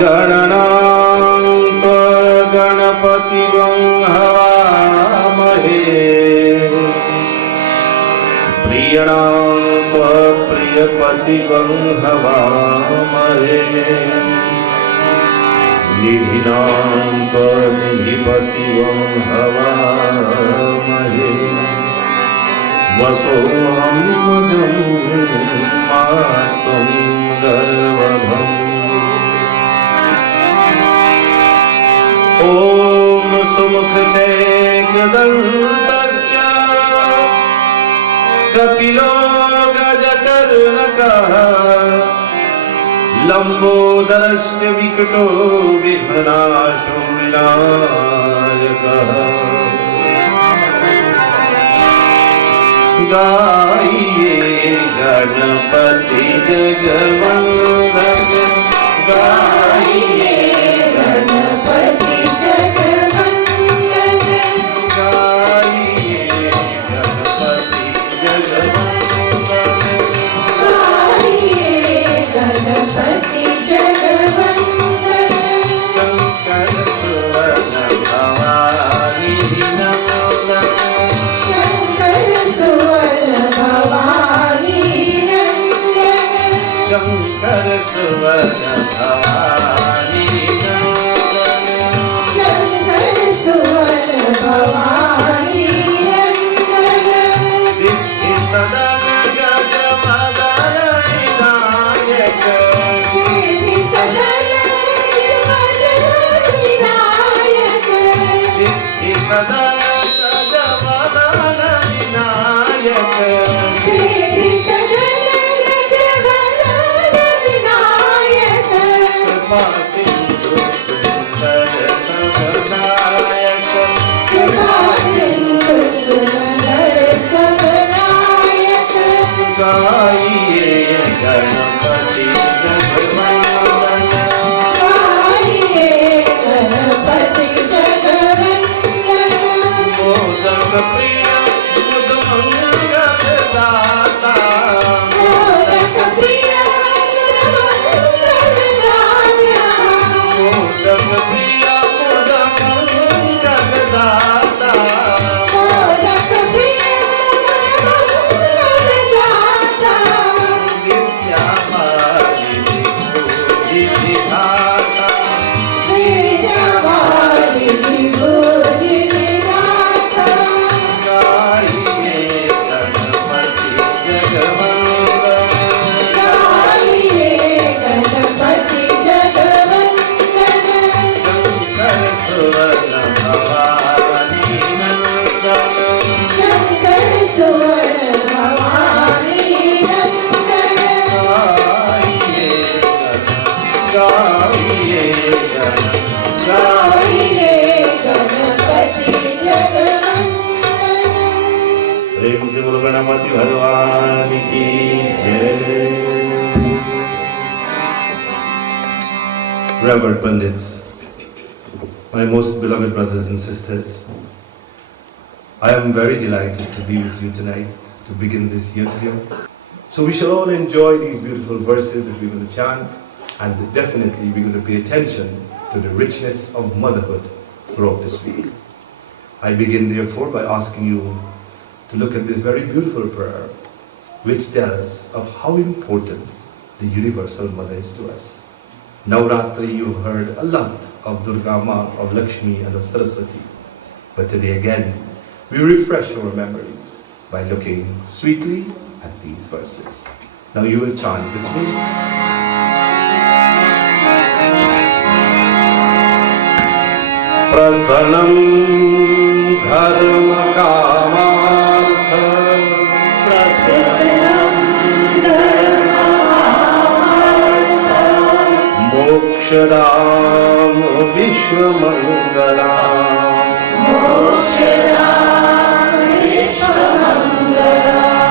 गणनां गणपतिं हवामहे प्रियणां प्रियपतिं हवामहे निधिनां निधिपतिं हवामहे वसोऽहं मातुं गर्वधम् ओम सुमुखचैकदन्तस्य कपिलो गजकर्णकः लंबोदरस्य विकटो विघ्ननाशो विनायकः गाइए गणपति जगवंदन गाइए गणपति जगवंदन गाइए गणपति जगवंदन गाइए गणपति जगवंदन शंकर सुवन भवानी नंदन शंकर सुवन भवानी नंदन शंकर सुवन भवानी नंदन शंकर सुवन भवानी नंदन सिद्धि सदन गज मदन विनायक सिद्धि सदन गज मदन विनायक सिद्धि सदन गज मदन विनायक सिद्धि सदन गज मदन विनायक कृपा सिंधु सुंदर सबनायक कृपा सिंधु सुंदर सबनायक गाइए गणपति जगवंदन गाइए गणपति जगवंदन मोदक प्रिय मुद मंगल दाता मोदक प्रिय मुद मंगल दाता मोदक प्रिय मुद मंगल दाता मोदक प्रिय मुद मंगल दाता विद्या वारिधि भूधि विधाता विद्या वारिधि भूधि विधाता गाइए गणपति जगवंदन गाइए गणपति जगवंदन शंकर सुवन भवानी नंदन शंकर सुवन भवानी नंदन गाइए गणपति जगवंदन प्रेम से बोलो गणपति भगवान की जय। Revered Pandits, my most beloved brothers and sisters, I am very delighted to be with you tonight to begin this yajna. So we shall all enjoy these beautiful verses that we're going to chant, and definitely we're going to pay attention to the richness of motherhood throughout this week. I begin therefore by asking you to look at this very beautiful prayer which tells of how important the universal mother is to us. Navratri, you heard a lot of Durga Ma, of Lakshmi and of Saraswati. But today again, we refresh our memories by looking sweetly at these verses. Now you will chant with me. Prasanam dharma kamartha Prasanam dharma kamartha Mokshadam vishwamangalam Mokshadam vishwamangalam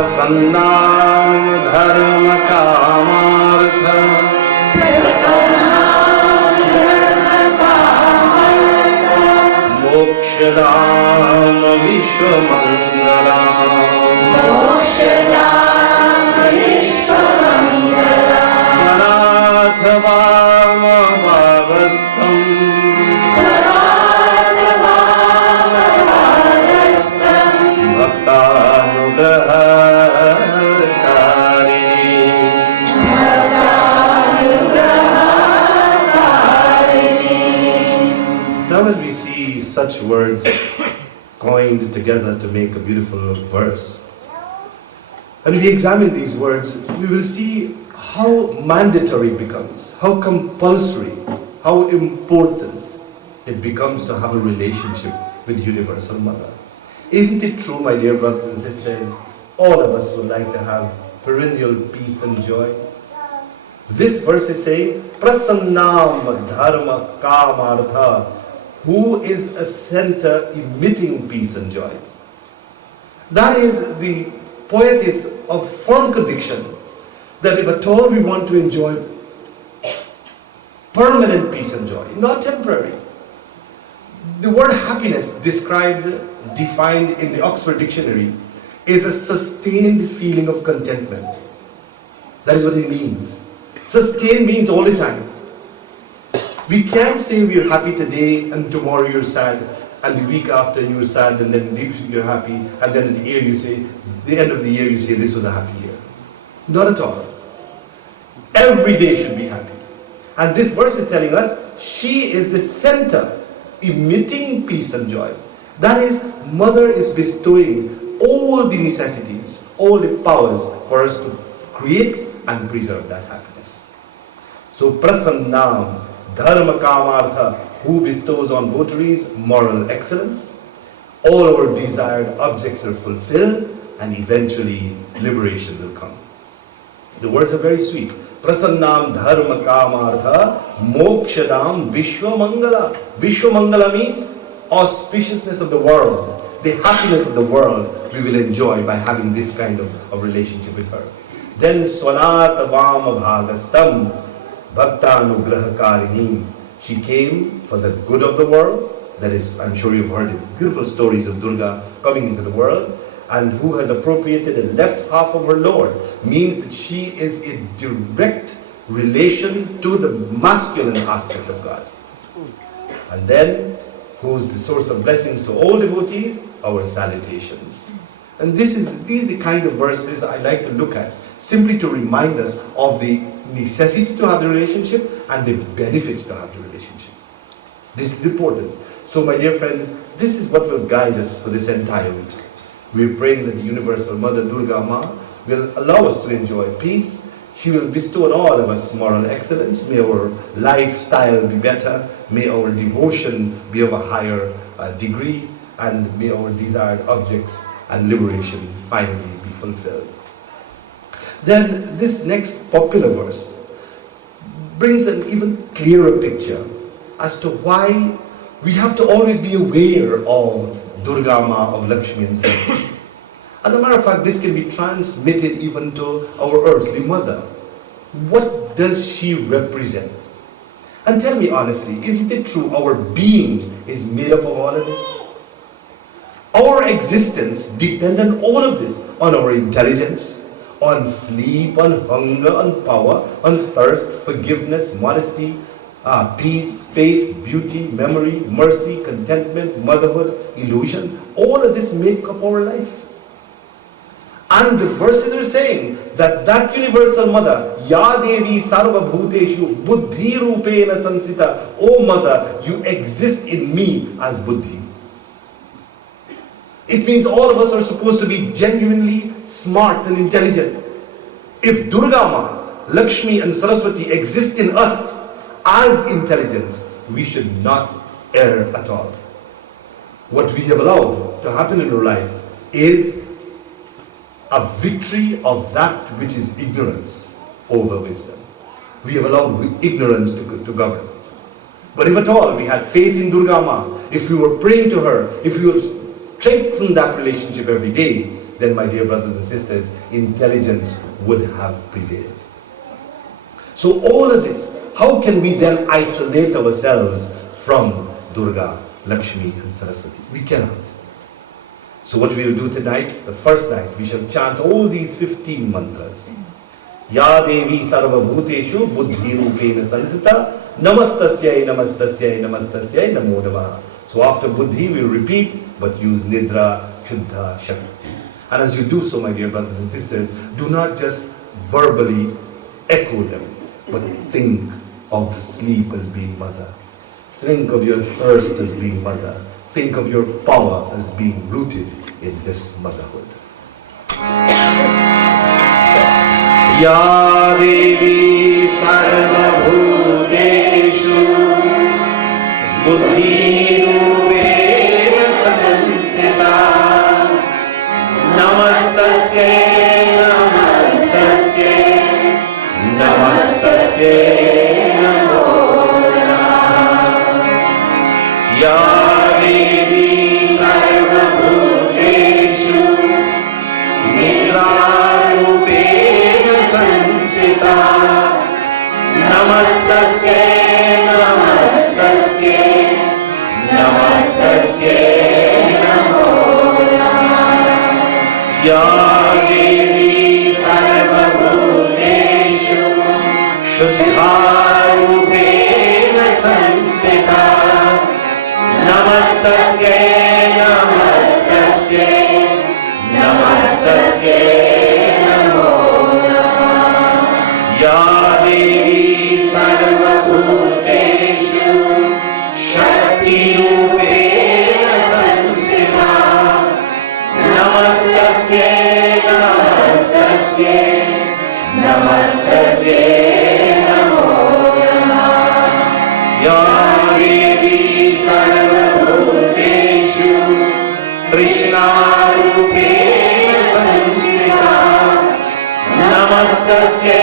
प्रसन्नां धर्म कामार्थ मोक्षदां विश्वमङ्गलां स्वनाथवामभागस्थं Now when we see such words coined together to make a beautiful verse, and we examine these words, we will see how mandatory it becomes, how compulsory, how important it becomes to have a relationship with Universal Mother. Isn't it true, my dear brothers and sisters, all of us would like to have perennial peace and joy? This verse is saying, Prasannam Dharma Kamartha, who is a center emitting peace and joy. That is, the poet is of firm conviction that if at all we want to enjoy permanent peace and joy, not temporary. The word happiness defined in the Oxford Dictionary is a sustained feeling of contentment. That is what it means. Sustained means all the time. We can't say we're happy today and tomorrow you're sad, and the week after you're sad, and then you're happy, and then at the end of the year you say this was a happy year. Not at all. Every day should be happy. And this verse is telling us she is the center emitting peace and joy. That is, Mother is bestowing all the necessities, all the powers for us to create and preserve that happiness. So Prasannam Dharma Kamartha, who bestows on votaries moral excellence, all our desired objects are fulfilled, and eventually liberation will come. The words are very sweet. Prasannam Dharma Kamartha Mokshadam Vishwamangala. Vishwamangala means auspiciousness of the world, the happiness of the world we will enjoy by having this kind of relationship with her. Then Swanata Vama Bhagastam Bhaktanugrahakarini. She came for the good of the world. That is, I'm sure you've heard beautiful stories of Durga coming into the world, and who has appropriated the left half of her Lord, means that she is in direct relation to the masculine aspect of God. And then, who is the source of blessings to all devotees? Our salutations. And these are the kinds of verses I like to look at, simply to remind us of the necessity to have the relationship and the benefits to have the relationship. This is important. So my dear friends, this is what will guide us for this entire week. We are praying that the Universal Mother Durga Ma will allow us to enjoy peace. She will bestow on all of us moral excellence. May our lifestyle be better. May our devotion be of a higher degree. And may our desired objects and liberation finally be fulfilled. Then this next popular verse brings an even clearer picture as to why we have to always be aware of Durga Ma, of Lakshmi and Saraswati. As a matter of fact, this can be transmitted even to our earthly mother. What does she represent? And tell me honestly, isn't it true our being is made up of all of this? Our existence depends on all of this, on our intelligence, on sleep, on hunger, on power, on thirst, forgiveness, modesty, peace, faith, beauty, memory, mercy, contentment, motherhood, illusion. All of this make up our life. And the verses are saying that Universal Mother, Ya Devi Sarva Bhuteshu Buddhi Rupena Sansita, O Mother, you exist in me as Buddhi. It means all of us are supposed to be genuinely smart and intelligent. If Durga Ma, Lakshmi and Saraswati exist in us as intelligence, we should not err at all. What we have allowed to happen in our life is a victory of that which is ignorance over wisdom. We have allowed ignorance to govern. But if at all we had faith in Durga Ma, if we were praying to her, if we were strengthened that relationship every day, then my dear brothers and sisters, intelligence would have prevailed. So all of this, how can we then isolate ourselves from Durga, Lakshmi and Saraswati? We cannot. So what we will do tonight, the first night, we shall chant all these 15 mantras. Ya Devi Sarva Bhuteshu Buddhi Rupena Sansita Namastasyai Namastasyai Namastasyai Namo Namaha. So after Buddhi we will repeat, but use Nidra, Chuddha, Shakti. And as you do so, my dear brothers and sisters, do not just verbally echo them, but think of sleep as being mother. Think of your thirst as being mother. Think of your power as being rooted in this motherhood. Ya Devi Sarva Bhuteshu Buddhi Rupena Samstita Namastasya Namastasya Namastasya Namo Namaha. Ya Devi Sarva Bhuteshu Nidra Rupena Samsita Namastasya Namastasya Namastasya Namo Namaha. Ya Devi Sarva Bhuteshu Shuddha Rupena Samsita Namastasya Namastasya Namastasya Namo Namaha. Ya Devi Sarva Bhuteshu Shakti Rupena Samsita Namastasya Namastasya Namastasya Namo Namaha. Ya Devi Sarva Bhuteshu Krishna Rupena Samsita Namastasya